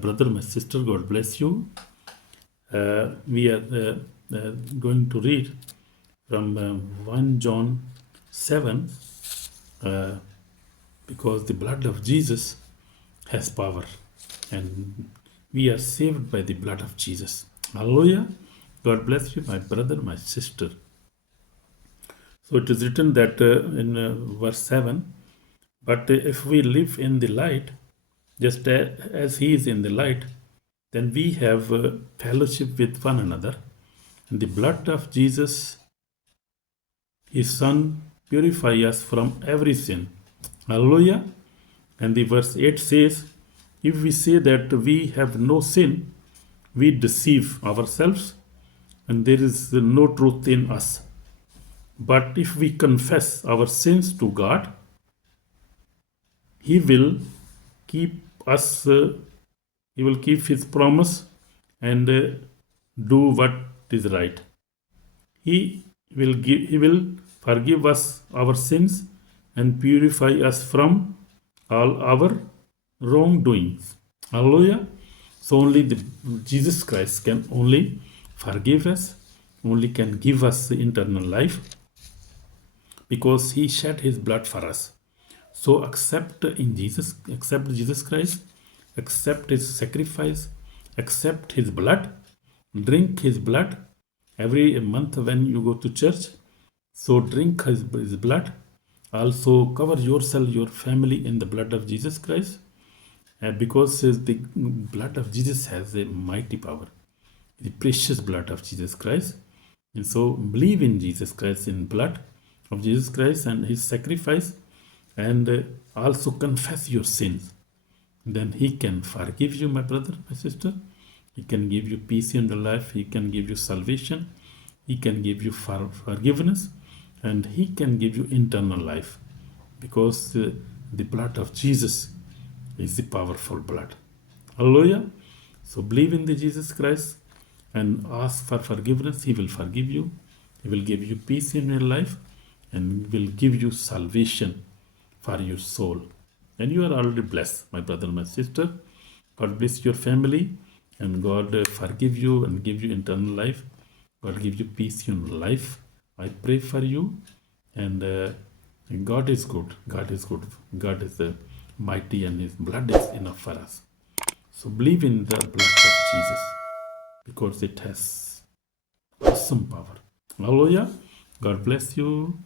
brother, my sister, God bless you. We are going to read from 1 John 7 because the blood of Jesus has power and we are saved by the blood of Jesus. Hallelujah. God bless you, my brother, my sister. So it is written that in verse 7, but if we live in the light, just as he is in the light, then we have fellowship with one another. And the blood of Jesus, his son, purify us from every sin. Hallelujah. And the verse 8 says, if we say that we have no sin, we deceive ourselves and there is no truth in us. But if we confess our sins to God, he will keep us, he will keep his promise and do what is right. He will forgive us our sins and purify us from all our wrongdoings. Hallelujah. So only Jesus Christ can only forgive us, only can give us eternal life because he shed his blood for us. So accept Jesus Christ, accept his sacrifice, accept his blood, drink his blood every month when you go to church. So drink his blood. Also cover yourself, your family in the blood of Jesus Christ because the blood of Jesus has a mighty power, the precious blood of Jesus Christ. And so believe in Jesus Christ, in blood of Jesus Christ and his sacrifice, and also confess your sins. Then he can forgive you, my brother, my sister. He can give you peace in the life. He can give you salvation. He can give you forgiveness. And he can give you eternal life. Because the blood of Jesus is the powerful blood. Hallelujah. So believe in the Jesus Christ and ask for forgiveness. He will forgive you. He will give you peace in your life and will give you salvation for your soul. And you are already blessed, my brother, my sister. God bless your family and God forgive you and give you eternal life. God give you peace in life. I pray for you and God is good. God is good. God is mighty and his blood is enough for us. So believe in the blood of Jesus because it has awesome power. Hallelujah. God bless you.